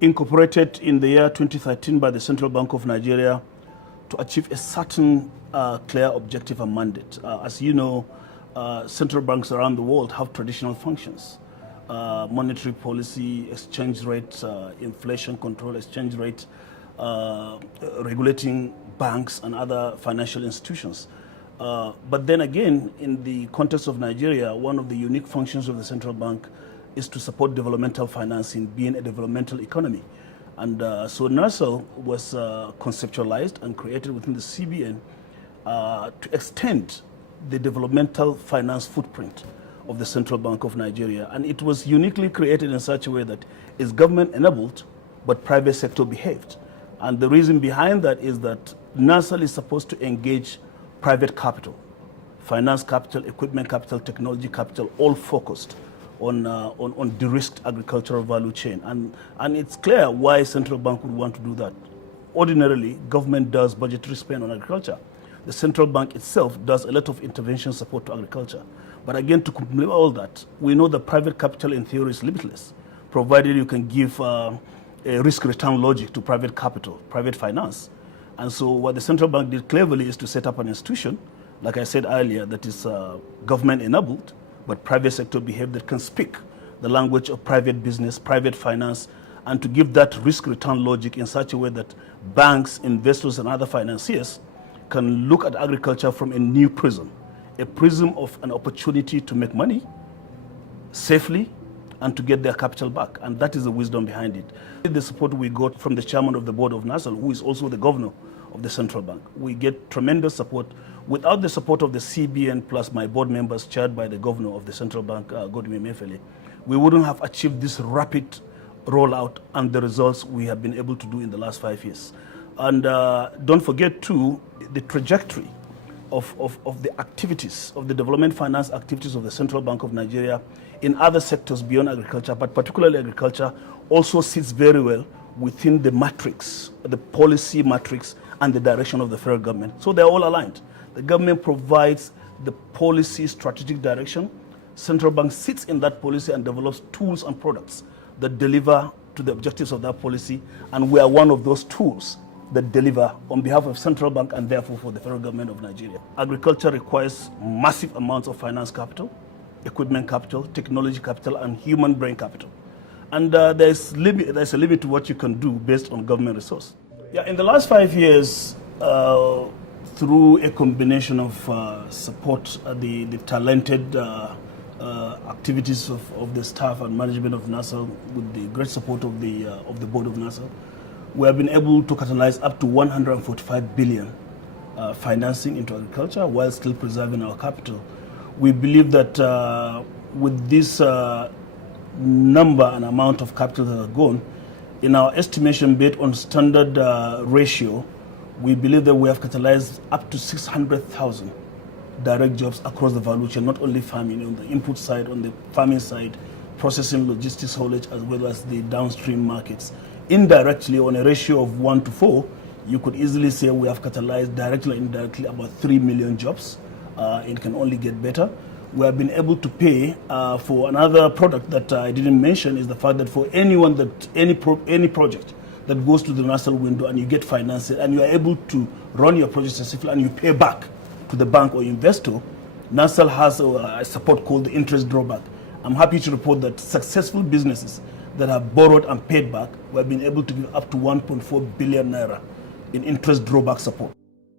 incorporated in the year 2013 by the Central Bank of Nigeria to achieve a certain clear objective and mandate. As you know, central banks around the world have traditional functions. Monetary policy, exchange rate, inflation control, exchange rate, regulating banks and other financial institutions. But then again, in the context of Nigeria, one of the unique functions of the central bank is to support developmental financing, being a developmental economy. And so NIRSAL was conceptualized and created within the CBN to extend the developmental finance footprint of the Central Bank of Nigeria. And it was uniquely created in such a way that it's government enabled, but private sector behaved. And the reason behind that is that NIRSAL is supposed to engage private capital, finance capital, equipment capital, technology capital, all focused on de-risked agricultural value chain. And it's clear why central bank would want to do that. Ordinarily, government does budgetary spend on agriculture. The central bank itself does a lot of intervention support to agriculture. But again, to complement all that, we know that private capital in theory is limitless, provided you can give a risk-return logic to private capital, private finance. And so what the central bank did cleverly is to set up an institution, like I said earlier, that is government-enabled, but private sector behavior that can speak the language of private business, private finance, and to give that risk-return logic in such a way that banks, investors, and other financiers can look at agriculture from a new prism, a prism of an opportunity to make money safely and to get their capital back. And that is the wisdom behind it. The support we got from the chairman of the board of NIRSAL, who is also the governor of the central bank. We get tremendous support. Without the support of the CBN plus my board members chaired by the governor of the central bank, Godwin Emefiele, we wouldn't have achieved this rapid rollout and the results we have been able to do in the last 5 years. And don't forget too, the trajectory of the activities, of the development finance activities of the Central Bank of Nigeria in other sectors beyond agriculture, but particularly agriculture, also sits very well within the matrix, the policy matrix and the direction of the federal government. So they're all aligned. The government provides the policy strategic direction. Central bank sits in that policy and develops tools and products that deliver to the objectives of that policy. And we are one of those tools that deliver on behalf of central bank and therefore for the federal government of Nigeria. Agriculture requires massive amounts of finance capital, equipment capital, technology capital, and human brain capital. And there's a limit to what you can do based on government resource. Yeah, in the last 5 years, through a combination of support, the talented activities of the staff and management of NIRSAL, with the great support of the board of NIRSAL, we have been able to catalyze up to 145 billion financing into agriculture while still preserving our capital. We believe that with this number and amount of capital that have gone, in our estimation based on standard ratio, we believe that we have catalyzed up to 600,000 direct jobs across the value chain, not only farming, on the input side, on the farming side, processing, logistics, haulage, as well as the downstream markets. Indirectly, on a ratio of 1 to 4, you could easily say we have catalyzed directly and indirectly about 3 million jobs. It can only get better. We have been able to pay for another product that I didn't mention, is the fact that for anyone that any project that goes to the NIRSAL window and you get financed and you are able to run your project successfully and you pay back to the bank or investor, NIRSAL has a support called the interest drawback. I'm happy to report that successful businesses that have borrowed and paid back, we have been able to give up to 1.4 billion naira in interest drawback support.